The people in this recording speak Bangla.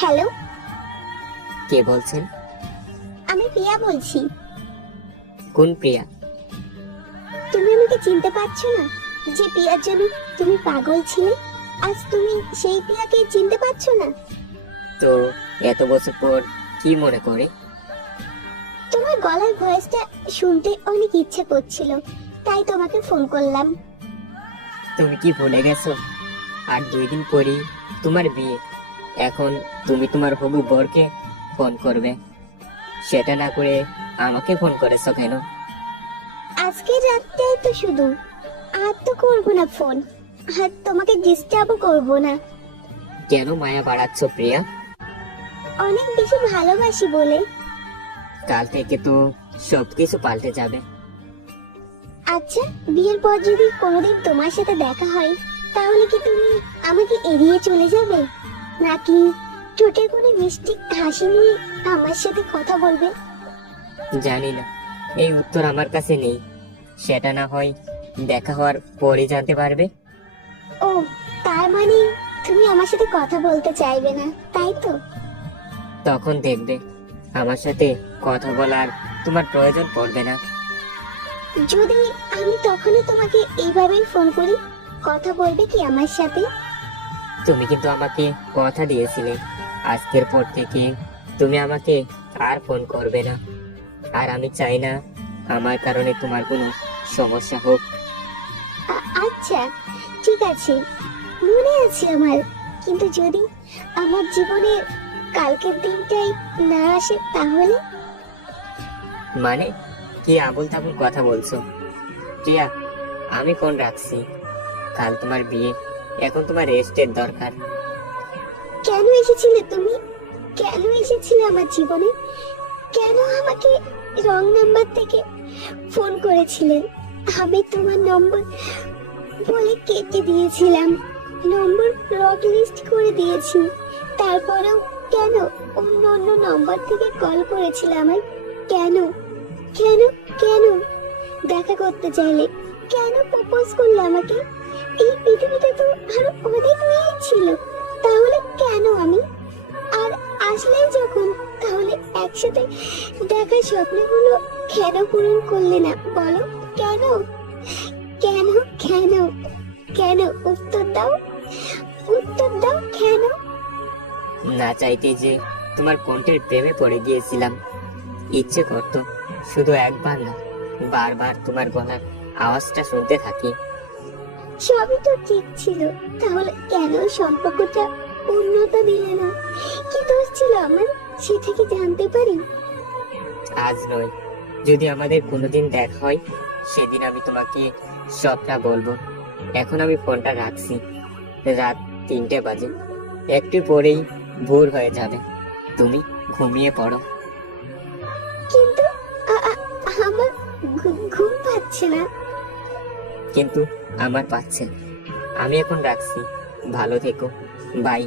হ্যালো, কে বলছেন? আমি প্রিয়া বলছি। কোন প্রিয়া? তুমি আমাকে চিনতে পারছো না? যে প্রিয়ার জন্য তুমি পাগল ছিলে, আজ তুমি সেই প্রিয়াকে চিনতে পারছো না? তো এত বছর পর কি মনে করে? তোমার গলার ভয়েসটা শুনতে অনেক ইচ্ছে করছিল, তাই তোমাকে ফোন করলাম। তুমি কি ভুলে গেছো? আর 2 দিন পরেই তোমার বিয়ে। এখন তুমি তোমার হবু বরকে ফোন করবে, সেটা না করে আমাকে ফোন করেছো কেন? আজকে রাতটাই তো শুধু, আর তো করবো না ফোন, আর তোমাকে ডিস্টার্বও করবো না। কেন মায়া বাড়াচ্ছ প্রিয়া? অনেক বেশি ভালোবাসি বলে। কাল থেকে তো সবকিছু পাল্টে যাবে। আচ্ছা, বিয়ের পর যদি কোনোদিন তোমার সাথে দেখা হয়, তাহলে কি তুমি আমাকে এড়িয়ে চলে যাবে, নাকি ঠোঁটে করে মিষ্টি হাসি নিয়ে আমার সাথে কথা বলবে? জানি না, এই উত্তর আমার কাছে নেই। সেটা না হয় দেখা হওয়ার পরে জানতে পারবে। ও, তার মানে তুমি আমার সাথে কথা বলতে চাইবে না, তাই তো? তখন দেখবে আমার সাথে কথা বলার তোমার প্রয়োজন পড়বে না। যদি আমি তখনই তোমাকে এইভাবেই ফোন করি, কথা বলবে কি আমার সাথে? তুমি কিন্তু আমাকে কথা দিয়েছিলে আজকের পর থেকে তুমি আমাকে আর ফোন করবে না। আর আমি চাই না আমার কারণে তোমার কোনো সমস্যা হোক। আচ্ছা, ঠিক আছে, মনে আছে আমার। কিন্তু যদি আমার জীবনে কালকের দিনটাই না আসে, তাহলে? মানে কি আবল তাবল কথা বলছো প্রিয়া? আমি ফোন রাখছি। কাল তোমার বিয়ে, এখন তোমার রেস্টের দরকার। কেন এসেছিলে তুমি? কেন এসেছিলে আমার জীবনে? কেন আমাকে রং নাম্বার থেকে ফোন করেছিলেন? আমি তোমার নম্বর বলে কেটে দিয়েছিলাম, নম্বর ব্লক লিস্ট করে দিয়েছি। তারপরেও কেন অন্য অন্য নম্বর থেকে কল করেছিলে আমায়? কেন? কেন? কেন দেখা করতে চাইলে? কেন প্রপোজ করলে আমাকে? এই পৃথিবীতে তো আরো অনেক মেয়ে ছিল, তাহলে কেন আমি? আর আসলেই যখন, তাহলে একসাথে দেখার স্বপ্নগুলো কেন পূরণ করলে না বলো? কেন? কেন? কেন? কেন? উত্তর দাও, উত্তর দাও, কেন? না চাইতে যে তোমার কণ্ঠের প্রেমে পড়ে গিয়েছিলাম। ইচ্ছে করতো শুধু একবার না, বারবার তোমার গলার আওয়াজটা শুনতে থাকি। সবই তো ঠিক ছিল, তাহলে কেন সম্পর্কটা উন্নতি দিলে না? কি দোষ ছিল আমার, সেটা কি জানতে পারি? আজ নয়, যদি আমাদের কোনোদিন দেখা হয় সেদিন আমি তোমাকে সবটা বলবো। এখন আমি ফোনটা রাখছি। রাত 3টে বাজে, একটু পরেই ভোর হয়ে যাবে। তুমি ঘুমিয়ে পড়ো। কিন্তু আমার ঘুম পাচ্ছে না। কিন্তু আমার পাচ্ছে। আমি এখন রাখছি। ভালো থেকো, বাই।